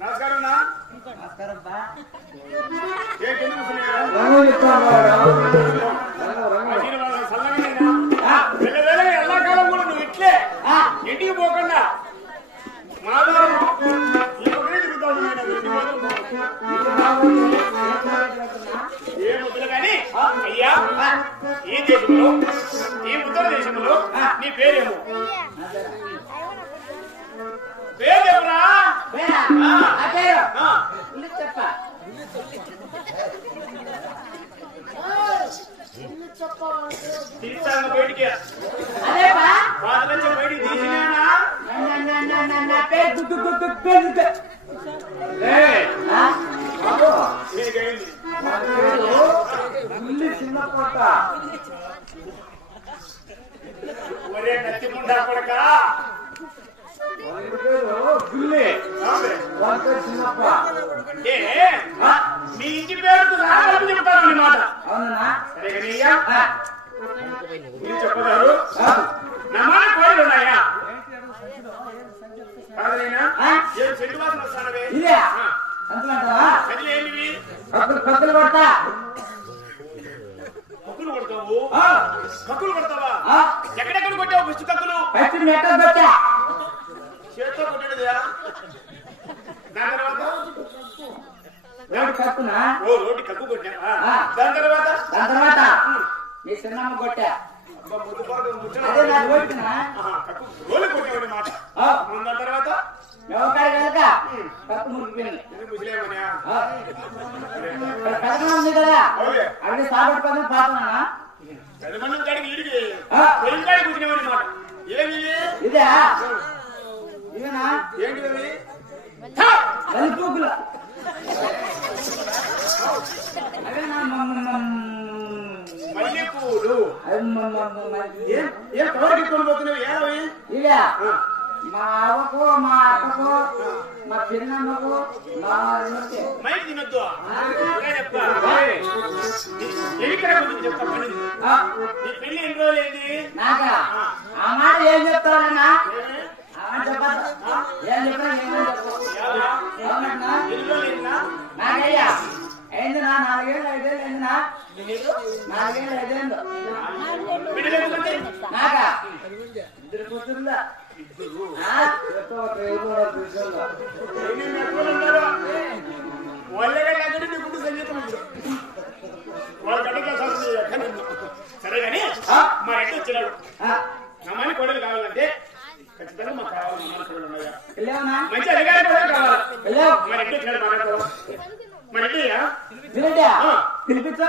నమస్కారం నమస్కారం ఎల్లాకాలం కూడా నువ్వు ఇట్లే ఇంటికి పోకుండా ఏ ముద్దులు కానీ అయ్యా ఈ దేశంలో ఉత్తర దేశంలో నీ పేరేమో పేరు కనీయ్యా మీరు చెప్పగలరు నా మాట కోడలు ఉన్నాయా కక్కులు కక్కులు కొడతా కక్కులు కొడతావు ఆ, కక్కులు కొడతావా ఆ, ఎక్కడెక్కడ కొట్టావు? ఫస్ట్ కక్కులు? ఫస్ట్ మెట్టలు కొట్టా చేత్తో కొట్టాడుదా దాని తర్వాత? రోడ్డు కక్కునా? ఓ రోడ్డు కక్కు కొట్టా ఆ. దాని తర్వాత? దాని తర్వాత? మీ చిన్నమ్మ కొట్టా. అదే నాకు కొట్టినా? తర్వాత? వ్యవకాయ కనుక. మురిగిపోయింది ఉంది కదా. అవి పదం? ఇదే? ఇవేనా ఏంటి ఏం ఏం కవర్కి కొనుక్కోతున్నావు ఏమవి ఇదే మా అవ్వకు మా అక్కకు మా చిన్నమ్మకు మా మైక్ తినొద్దు. పెళ్ళి ఎన్ని రోజులు ఏంది నాకా? ఆ. మాట ఏం చెప్పద్దు. ఏం చెప్పినా? ఏమన్నా? నాకయ్యా నాలుగేళ్ళు ఐదేళ్ళు అయిందినా నాలుగేళ్ళు ఐదేళ్ళు నాకా ఇద్దరు ఆ? ఎన్ని రోజులు ఉన్నారు వాళ్ళగా అక్కడ నీ గుడ్డు సంగీతం ఉంది. వాళ్ళ గడ్డగా సంగతి ఎక్కడ ఉంది? సరే కానీ మా ఇంటి వచ్చినాడు ఆ, అమ్మాయి కోడలు కావాలంటే ఖచ్చితంగా మాకు కావాలి అమ్మాయి కోడలు ఉన్నాయా వెళ్ళావనా మంచి అధికారి కూడా కావాలి వెళ్ళావు మరి ఇంటి వచ్చినాడు మాట్లాడతావా మరి ఇంటి వినండియా పిలిపించు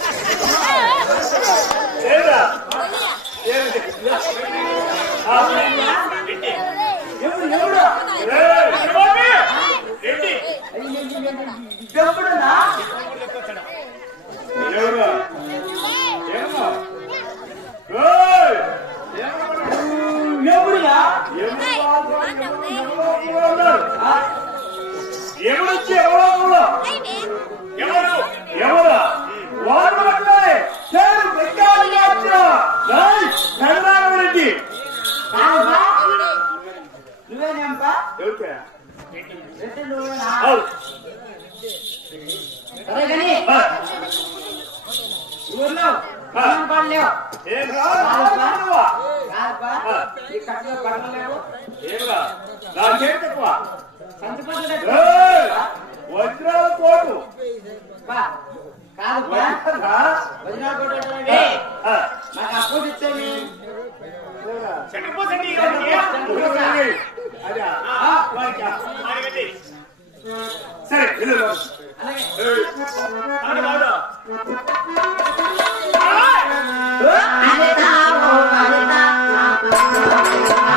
ఎవడో ఎవడో ఎవరు? ఎవరు? వాడు మాట్లాడే పేరు రెడ్డి? నువ్వేనేంపా సరే కానీ ఊర్లో ఈ కట్టలో పడలేవు. ఏం రా? నాకేం తక్కువ. వజ్రాల కోటు. వదినా కొట్టేటోడి ఆ, నాకు అప్పు? వాడికండి. సరే. అలాగే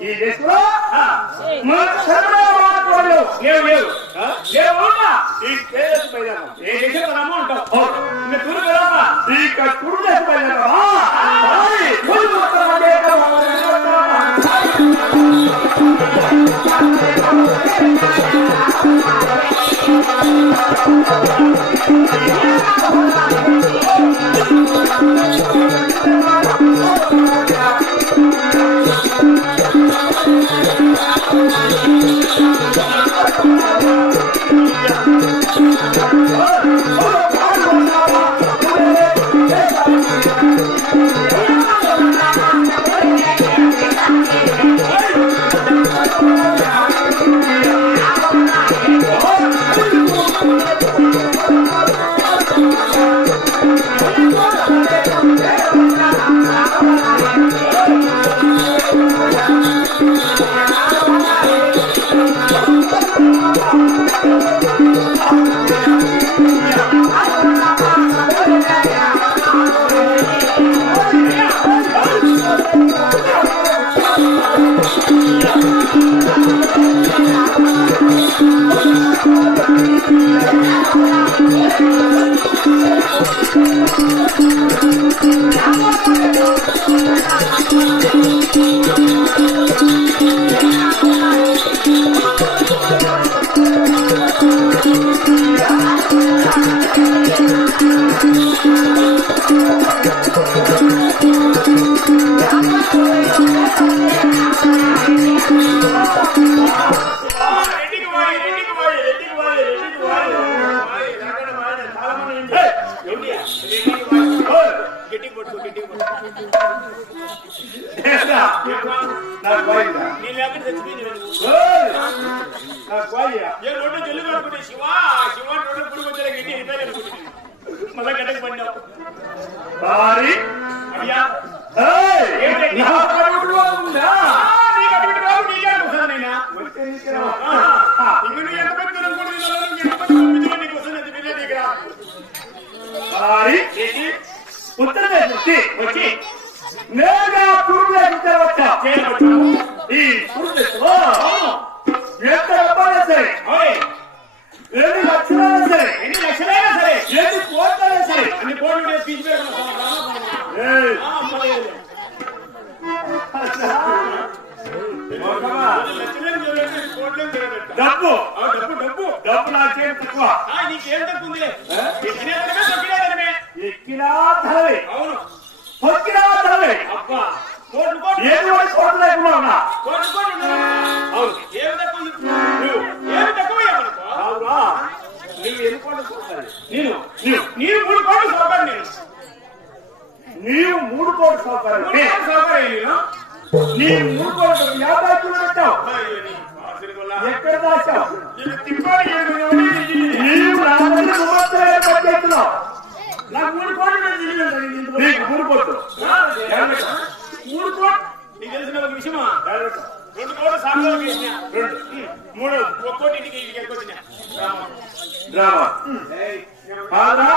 ఈ దేశంలో? మన చంద్రబాబు మాట్లాడు. లేవు లేవు లేవు ఈ కేఎస్ మైదానం. ఏ దేశం ఇంకా ఈ Tchau. Thank you. నీ లేకుండా చచ్చిపోయింది. ఏ రోడ్డు జల్లు కడుకుంటే శివ శివ రోడ్డు వచ్చే రిపేర్ మళ్ళా గడ్డకు పడినావు. భారీ. అయ్యా తక్కువ. నీకేం తక్కువ ఎక్కినా ధరవే అవును. తొక్కినా ధరవే అబ్బా కోట్లు కోట్లు. ఏది వాడి కోట్లు లేకుండా ఉన్నా. కోట్లు కోట్లు ఉన్నాయన్నమాట. అవును. ఏమి తక్కువ ఉంది? నువ్వు ఏమి తక్కువ ఏమనుకో అవునా? నీవు ఎన్ని కోట్లు. చూడాలి నేను? నీవు నీవు మూడు కోట్లు సౌకర్యం నేను. నీవు మూడు కోట్లు సౌకర్యం మూడు కోట్లు సౌకర్యం నేను? నీ మూడు కోట్లు యాభై కిలో పెట్టావు. అయ్యో, నీ ఆశీర్వాదం వల్ల. ఎక్కడ దాచావు? తిప్పాలి పనిచేస్తున్నావు నాకు మూడు కోట్లు నేను తెలియదు ఇంతకు నీకు మూడు కోట్లు మూడు కోట్లు నీకు తెలిసిన ఒక విషయమా? రెండు కోట్లు సాగులోకి వేసిన రెండు. మూడు ఒక్కోటి ఇంటికి ఇంటికి ఎక్కువ డ్రామా. కాదా